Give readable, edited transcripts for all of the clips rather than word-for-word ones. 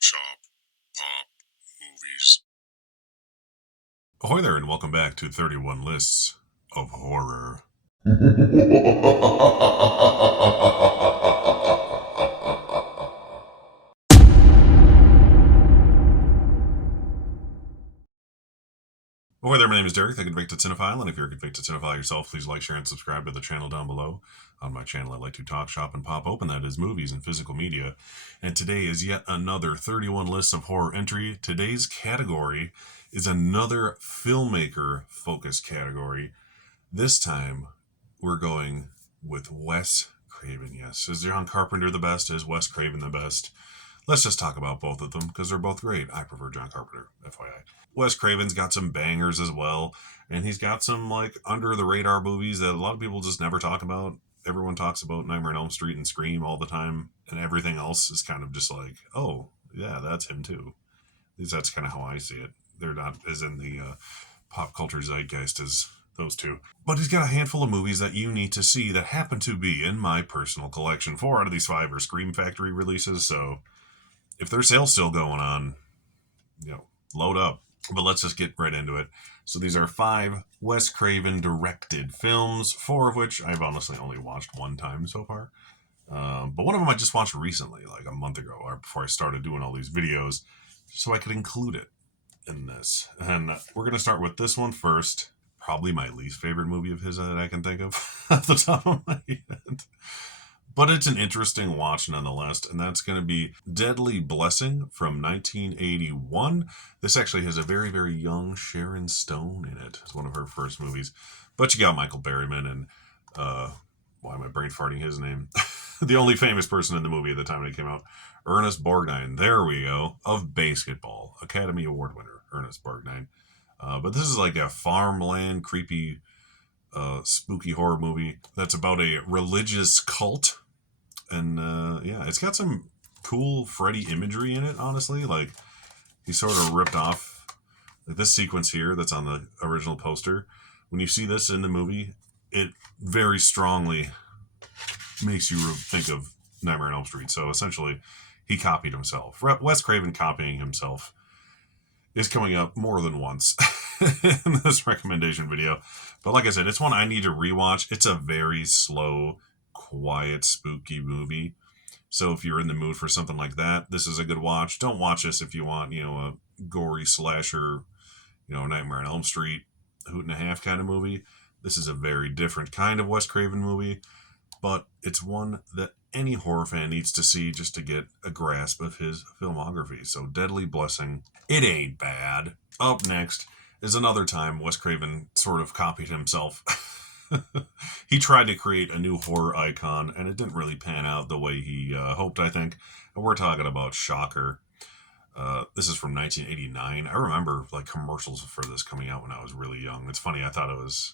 Shop, pop, movies. Ahoy there, and welcome back to 31 Lists of Horror. Ahoy there, my name is Derek, the Convicted Cinephile, and if you're a Convicted Cinephile yourself, please like, share, and subscribe to the channel down below. On my channel, I like to talk, shop, and pop open, that is movies and physical media. And today is yet another 31 Lists of Horror entry. Today's category is another filmmaker-focused category. This time, we're going with Wes Craven. Yes, is John Carpenter the best? Is Wes Craven the best? Let's just talk about both of them because they're both great. I prefer John Carpenter, FYI. Wes Craven's got some bangers as well, and he's got some like under the radar movies that a lot of people just never talk about. Everyone talks about Nightmare on Elm Street and Scream all the time, and everything else is kind of just like, oh, yeah, that's him too. At least that's kind of how I see it. They're not as in the pop culture zeitgeist as those two. But he's got a handful of movies that you need to see that happen to be in my personal collection. 4 out of these 5 are Scream Factory releases, so if their sale's still going on, load up. But let's just get right into it. So these are 5 Wes Craven directed films, 4 of which I've honestly only watched one time so far. But one of them I just watched recently, like a month ago, or before I started doing all these videos, so I could include it in this. And we're going to start with this one first. Probably my least favorite movie of his that I can think of off the top of my head. But it's an interesting watch nonetheless, and that's going to be Deadly Blessing from 1981. This actually has a very, very young Sharon Stone in it. It's one of her first movies. But you got Michael Berryman and, why am I brain farting his name? The only famous person in the movie at the time it came out, Ernest Borgnine. There we go, of Basketball. Academy Award winner, Ernest Borgnine. But this is like a farmland, creepy, spooky horror movie that's about a religious cult. And yeah, it's got some cool Freddy imagery in it, honestly. Like, he sort of ripped off like this sequence here that's on the original poster. When you see this in the movie, it very strongly makes you think of Nightmare on Elm Street. So essentially, he copied himself. Wes Craven copying himself is coming up more than once in this recommendation video. But like I said, it's one I need to rewatch. It's a very slow, quiet, spooky movie. So if you're in the mood for something like that, this is a good watch. Don't watch this if you want, a gory slasher, Nightmare on Elm Street, Hoot and a Half kind of movie. This is a very different kind of Wes Craven movie, but it's one that any horror fan needs to see just to get a grasp of his filmography. So Deadly Blessing, it ain't bad. Up next is another time Wes Craven sort of copied himself. He tried to create a new horror icon, and it didn't really pan out the way he hoped, I think. And we're talking about Shocker. This is from 1989. I remember like commercials for this coming out when I was really young. It's funny, I thought it was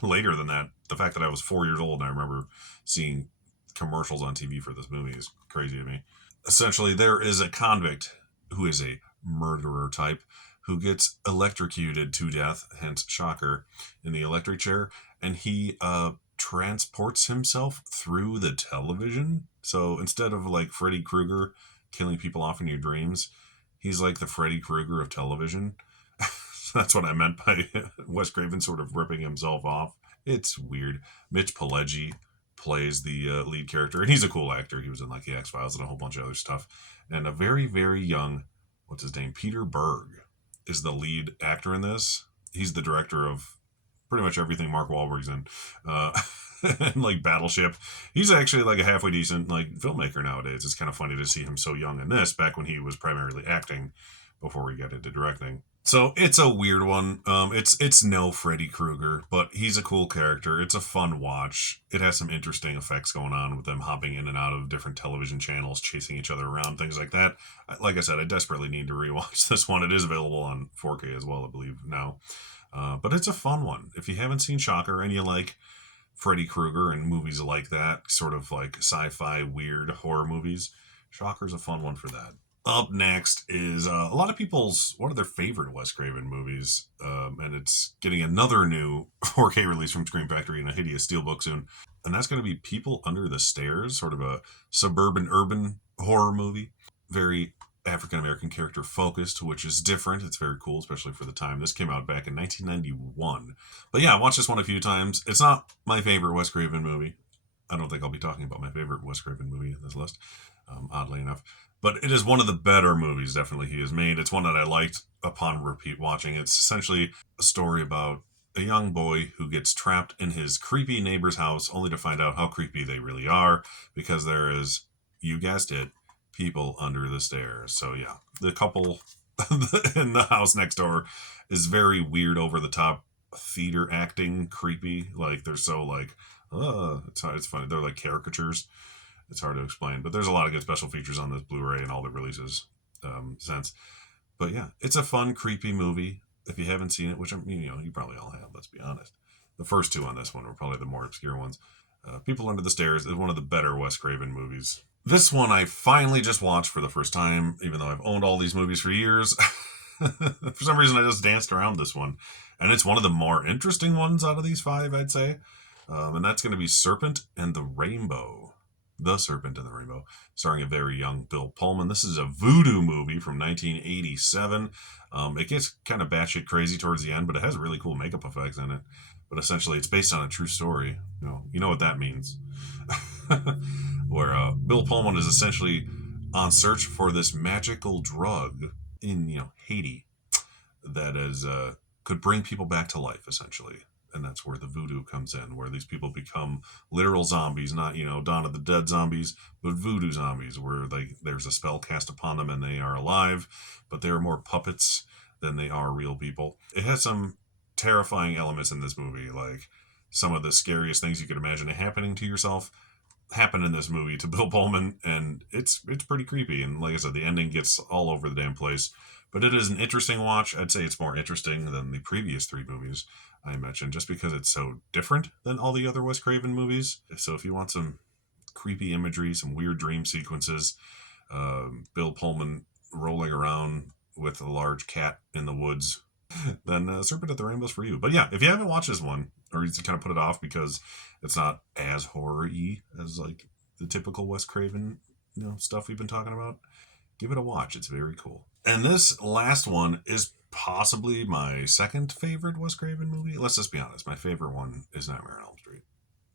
later than that. The fact that I was 4 years old and I remember seeing commercials on TV for this movie is crazy to me. Essentially, there is a convict who is a murderer type who gets electrocuted to death, hence Shocker, in the electric chair, and he transports himself through the television. So instead of like Freddy Krueger killing people off in your dreams, he's like the Freddy Krueger of television. That's what I meant by Wes Craven sort of ripping himself off. It's weird. Mitch Pileggi plays the lead character, and he's a cool actor. He was in like the X-Files and a whole bunch of other stuff. And a very, very young, what's his name? Peter Berg is the lead actor in this. He's the director of pretty much everything Mark Wahlberg's in. And like Battleship. He's actually like a halfway decent like filmmaker nowadays. It's kind of funny to see him so young in this, back when he was primarily acting before he got into directing. So it's a weird one. It's no Freddy Krueger, but he's a cool character. It's a fun watch. It has some interesting effects going on with them hopping in and out of different television channels, chasing each other around, things like that. Like I said, I desperately need to rewatch this one. It is available on 4K as well, I believe, now. But it's a fun one. If you haven't seen Shocker and you like Freddy Krueger and movies like that, sort of like sci-fi weird horror movies, Shocker's a fun one for that. Up next is a lot of people's one of their favorite Wes Craven movies, and it's getting another new 4K release from Scream Factory in a hideous steelbook soon, and that's going to be People Under the Stairs, sort of a suburban urban horror movie, very African American character focused, which is different. It's very cool, especially for the time. This came out back in 1991. But yeah, I watched this one a few times. It's not my favorite Wes Craven movie. I don't think I'll be talking about my favorite Wes Craven movie in this list, oddly enough. But it is one of the better movies, definitely, he has made. It's one that I liked upon repeat watching. It's essentially a story about a young boy who gets trapped in his creepy neighbor's house only to find out how creepy they really are because there is, you guessed it, people under the stairs. So yeah, the couple in the house next door is very weird, over the top theater acting, creepy. Like they're so like, it's funny. They're like caricatures. It's hard to explain, but there's a lot of good special features on this Blu-ray and all the releases since. But yeah, it's a fun, creepy movie. If you haven't seen it, which you probably all have. Let's be honest. The first two on this one were probably the more obscure ones. People Under the Stairs is one of the better Wes Craven movies. This one I finally just watched for the first time, even though I've owned all these movies for years. For some reason, I just danced around this one, and it's one of the more interesting ones out of these five, I'd say. And that's going to be Serpent and the Rainbow. The Serpent and the Rainbow, starring a very young Bill Pullman. This is a voodoo movie from 1987. It gets kind of batshit crazy towards the end, but it has really cool makeup effects in it. But essentially, it's based on a true story. You know what that means. Where Bill Pullman is essentially on search for this magical drug in Haiti that is could bring people back to life, essentially. And that's where the voodoo comes in, where these people become literal zombies, not Dawn of the Dead zombies, but voodoo zombies, where there's a spell cast upon them and they are alive, but they are more puppets than they are real people. It has some terrifying elements in this movie, like some of the scariest things you could imagine happening to yourself happen in this movie to Bill Pullman, and it's pretty creepy. And like I said, the ending gets all over the damn place. But it is an interesting watch. I'd say it's more interesting than the previous three movies I mentioned, just because it's so different than all the other Wes Craven movies. So if you want some creepy imagery, some weird dream sequences, Bill Pullman rolling around with a large cat in the woods, then Serpent at the Rainbow's for you. But yeah, if you haven't watched this one, or you kind of put it off because it's not as horror-y as like the typical Wes Craven stuff we've been talking about, give it a watch. It's very cool. And this last one is possibly my second favorite Wes Craven movie. Let's just be honest. My favorite one is Nightmare on Elm Street.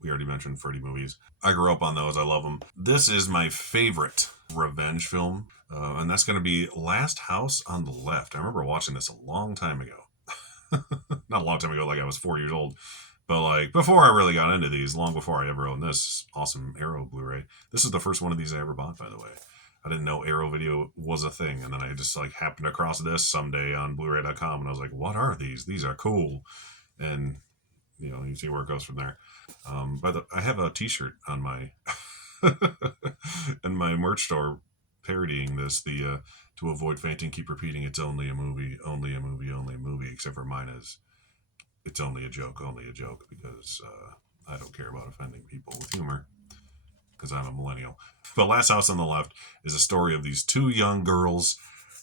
We already mentioned Freddy movies. I grew up on those. I love them. This is my favorite revenge film, and that's going to be Last House on the Left. I remember watching this a long time ago. Not a long time ago, like I was 4 years old. But like before I really got into these, long before I ever owned this awesome Arrow Blu-ray. This is the first one of these I ever bought, by the way. I didn't know Arrow Video was a thing, and then I just like happened across this someday on Blu-ray.com, and I was like, "What are these? These are cool." And you see where it goes from there. I have a T-shirt on my in my merch store parodying this. The to avoid fainting, keep repeating, "It's only a movie, only a movie, only a movie." Except for mine is, "It's only a joke, because I don't care about offending people with humor because I'm a millennial." The Last House on the Left is a story of these two young girls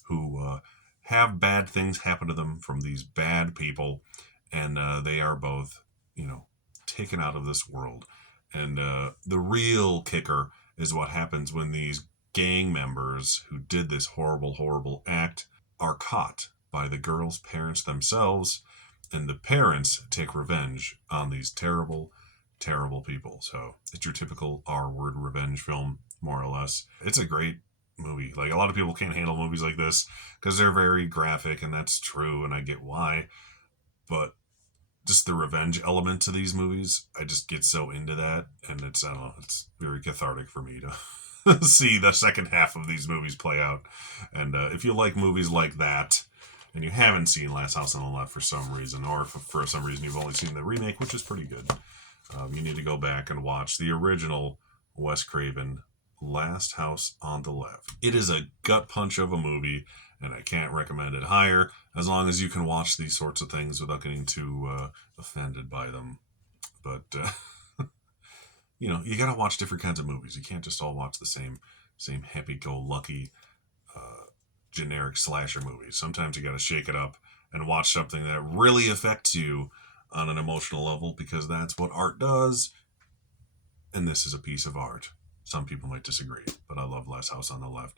who have bad things happen to them from these bad people, and they are both, taken out of this world. And the real kicker is what happens when these gang members who did this horrible, horrible act are caught by the girls' parents themselves, and the parents take revenge on these terrible, terrible people. So it's your typical R-word revenge film, more or less. It's a great movie. Like, a lot of people can't handle movies like this because they're very graphic, and that's true, and I get why. But just the revenge element to these movies, I just get so into that, and I don't know, it's very cathartic for me to see the second half of these movies play out. And if you like movies like that, and you haven't seen Last House on the Left for some reason, or for some reason you've only seen the remake, which is pretty good, you need to go back and watch the original Wes Craven Last House on the Left. It is a gut punch of a movie, and I can't recommend it higher, as long as you can watch these sorts of things without getting too offended by them. But you gotta watch different kinds of movies. You can't just all watch the same happy-go-lucky generic slasher movies. Sometimes you gotta shake it up and watch something that really affects you on an emotional level, because that's what art does, and this is a piece of art. Some people might disagree, but I love Last House on the Left.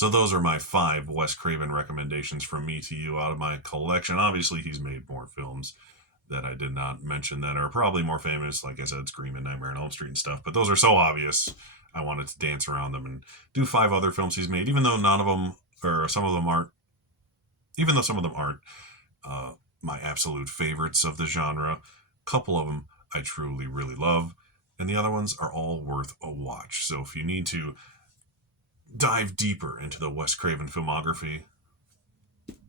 So those are my 5 Wes Craven recommendations from me to you out of my collection. Obviously, he's made more films that I did not mention that are probably more famous. Like I said, Scream and Nightmare on Elm Street and stuff. But those are so obvious. I wanted to dance around them and do 5 other films he's made, even though none of them, or some of them aren't, even though some of them aren't uh, my absolute favorites of the genre. A couple of them I truly, really love. And the other ones are all worth a watch. So if you need to dive deeper into the Wes Craven filmography,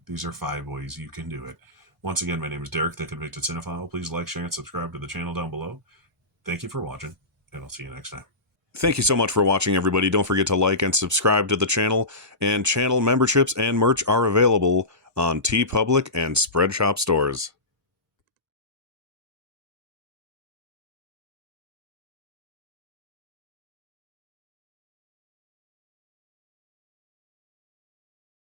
these are 5 ways you can do it. Once again, my name is Derek, the Convicted Cinephile. Please like, share, and subscribe to the channel down below. Thank you for watching, and I'll see you next time. Thank you so much for watching, everybody. Don't forget to like and subscribe to the channel, and channel memberships and merch are available on TeePublic and Spreadshop stores.